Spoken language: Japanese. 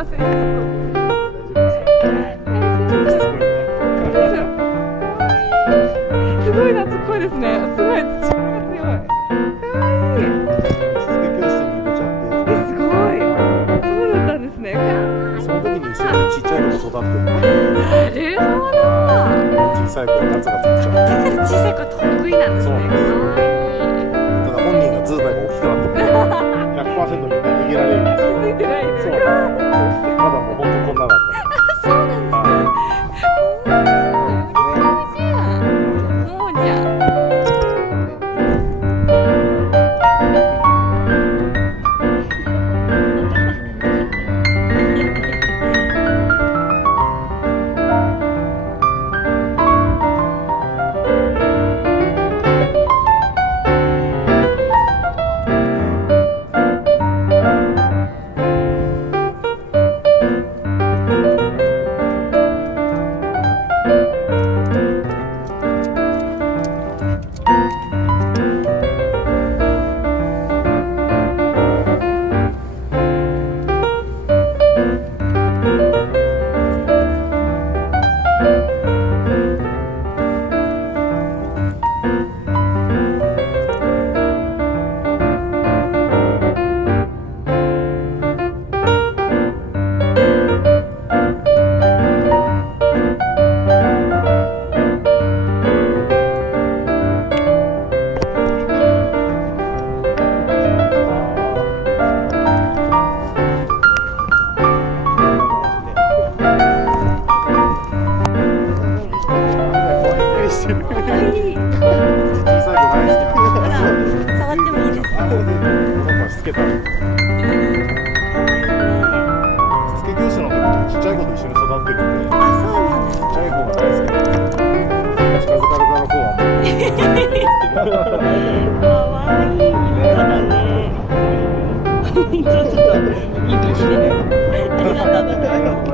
ません。すごい懐っこいですね。すごい力が強い。可愛い。しつけ教室に入れちゃって。すごい。そうだったんですね。その時に後ろでちっちゃい子が育ってる。なるほど。小さい子はガツガツいっちゃう。だから小さい子得意なんですね。可愛い。ただ本人がずっと大きくなってる。100% みんな逃げられる。気づいてないです。そう。まだもう本当こんなだった。そうなんですね。ももちゃん。つけた。しつけ教室の時にちっちゃい子と一緒に育ってるんで。あ、そうなんです。ちっちゃい子が大好きなんです。近づかれたら方はもう。かわいい。そうだね。ちょっといいですね。ありがとうございます。